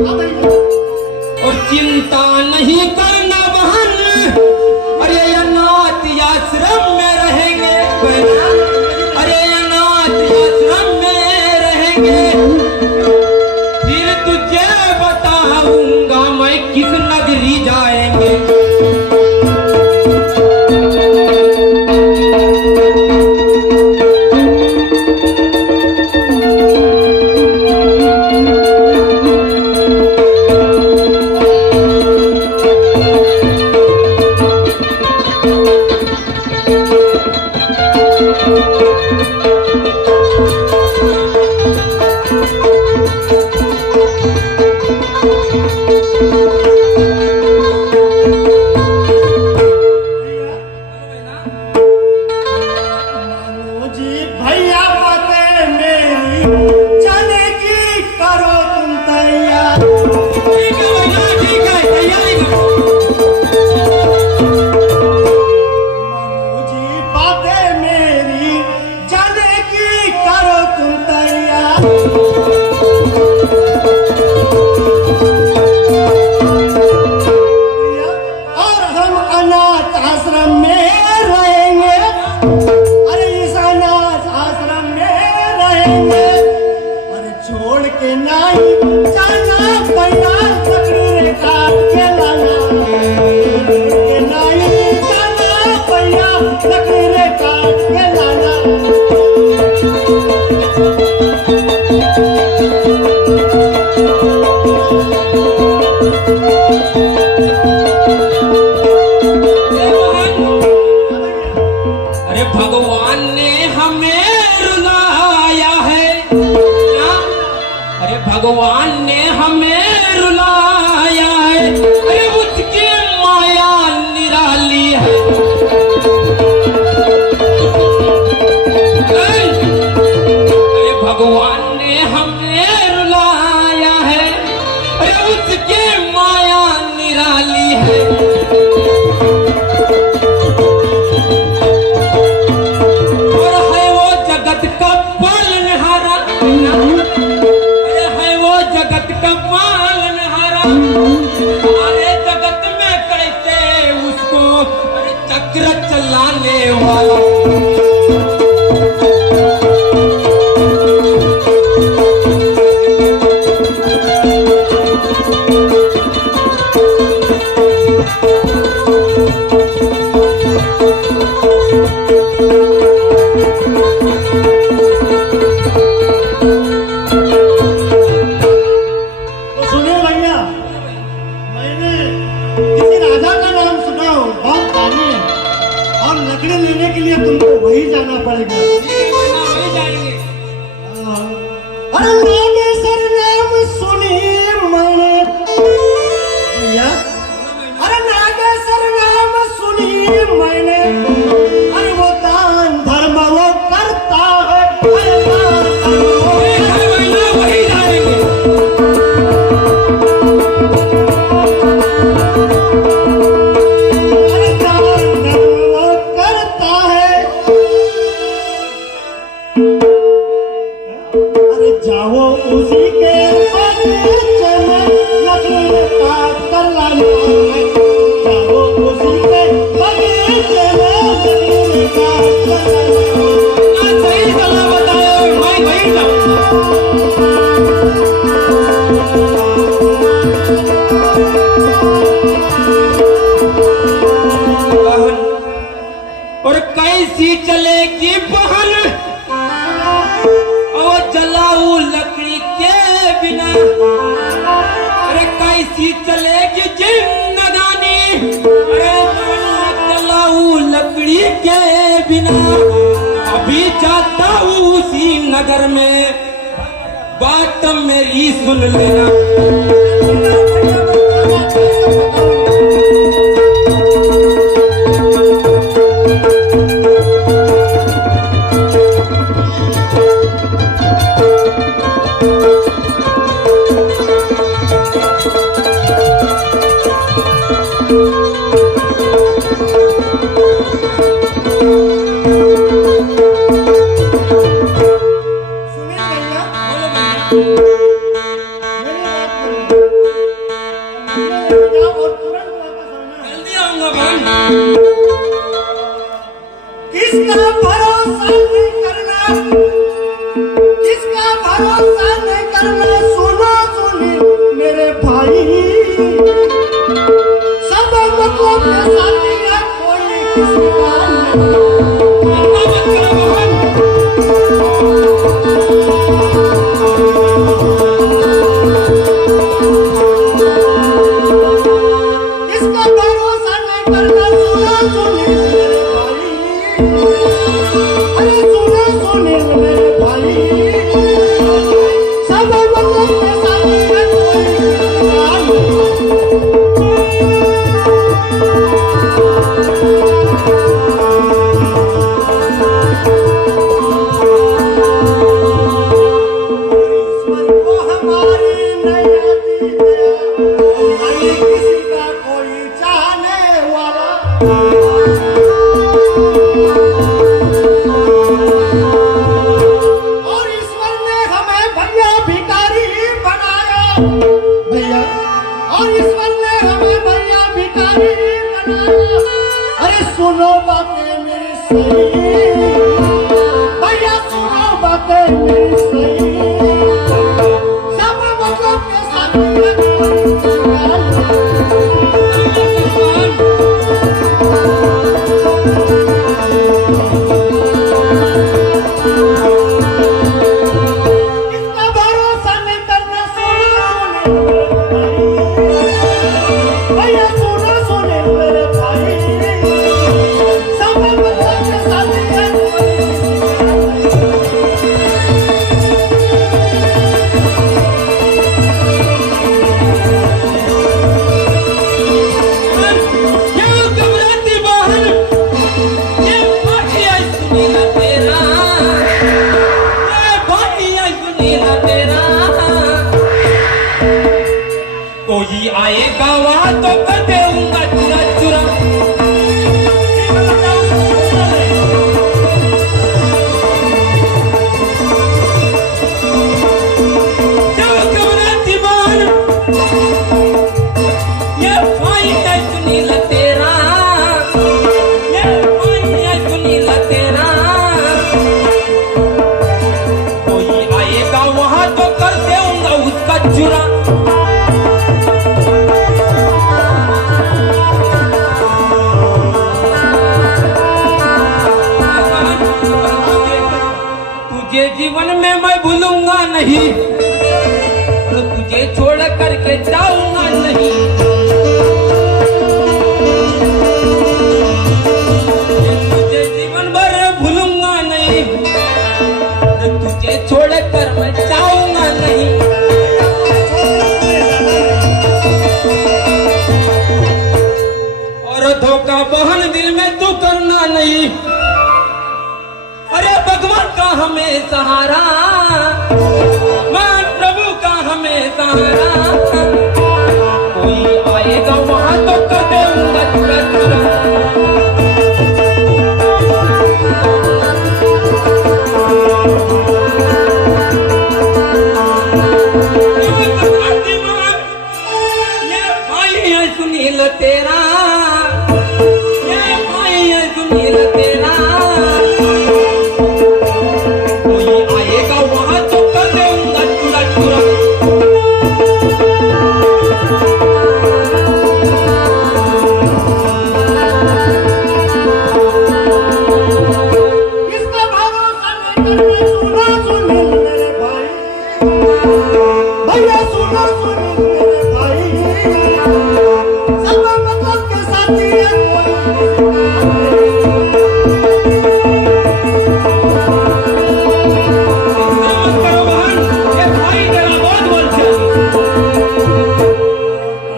और चिंता नहीं करना बहन, अरे अनाथ आश्रम में रहेंगे, अरे अनाथ आश्रम में रहेंगे। फिर तुझे बताऊंगा मैं किस नगरी जाएंगे। भगवान ने हमें रुलाया है, अरे भगवान ने हमें रुलाया है, अरे उसकी माया निराली है। अरे भगवान ने हमें रुलाया है, अरे उसकी माया निराली है। चलाने वाला तो सुनिए भैया, मैंने किसी राजा का नाम सुना हो, बहुत दानी है, और लकड़ी लेने के लिए तुमको वही जाना पड़ेगा। वही जाएंगे। अरे नागेश्वर नाम सुनी मैंने भैया, अरे नागेश्वर नाम सुनी मैंने, अरे वो दान धर्म वो करता है, अरे दान धर्म वही जाएंगे। जाओ उसी के बगीचे में लकड़ी काट कर लाना है, जाओ उसी के बगीचे में लकड़ी काट कर लाना है। सही सलाह बताया, मैं वही जाऊंगा। और कैसी चलेगी बहन और जलाऊ लकड़ी के बिना, अरे कैसी चलेगी जिंदगानी, अरे जलाऊ लकड़ी के बिना। अभी जाता हूँ उसी नगर में, बात मेरी सुन लेना। सुनिए भैया, मेरी बात सुनिए। भैया और ईश्वर ने हमें भैया भिखारी बनाया। अरे सुनो बातें मेरी सही, भैया सुनो बातें मेरी सही, सब मतलब के साथ इसका भरोसा नहीं करना। भैया सुनो सुने मेरे भाई, सब मतलब के साथ क्यों घबराती बहन, ये भाइया सुनीला तेरा, ये भाइया सुनीला तेरा। कोई आएगा वहां तो कर दूंगा चुरा चुरा। क्यों घबराती बहन, ये भाइया सुनीला तेरा, ये भाइया सुनीला तेरा। कोई आएगा वहां तो कर दूंगा उसका चुरा। तुझे जीवन में मैं भूलूंगा नहीं, तो तुझे छोड़ करके जाऊंगा नहीं। तुझे जीवन भर भूलूंगा नहीं, तो तुझे छोड़ कर मैं जाऊंगा नहीं। और धोखा बहन दिल में तू करना नहीं। अरे भगवान का हमें सहारा, मान प्रभु का हमें सहारा। कोई आएगा वहां तो कर दूंगा चुरा चुरा। ये भाई है सुनील तेरा, ये भाई है सुनील तेरा। कोई आएगा वहां तो कर दूंगा चुरा चुरा। इसका भरोसा नहीं करना। सुनो सुनो मेरे भाई, भैया सुनो सुनो मेरे भाई, सब मतलब के साथी है। मत करो बहन, ये भाई तेरा बहुत बोलते हैं।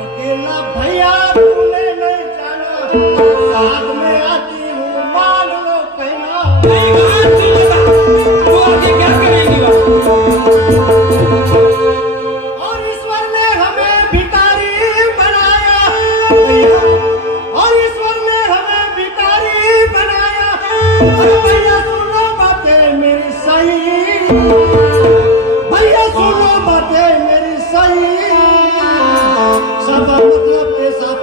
अकेला भैया तूने नहीं जाना, साथ में आती हूँ मान लो कहना। नहीं बहन, तू बता, तू आगे क्या करेगी वह? और ईश्वर ने हमें भिखारी बनाया भैया, और ईश्वर ने हमें भिखारी बनाया। अरे भैया सुनो बातें मेरी सही, भैया सुनो बातें मेरी सही, सब मतलब के साथ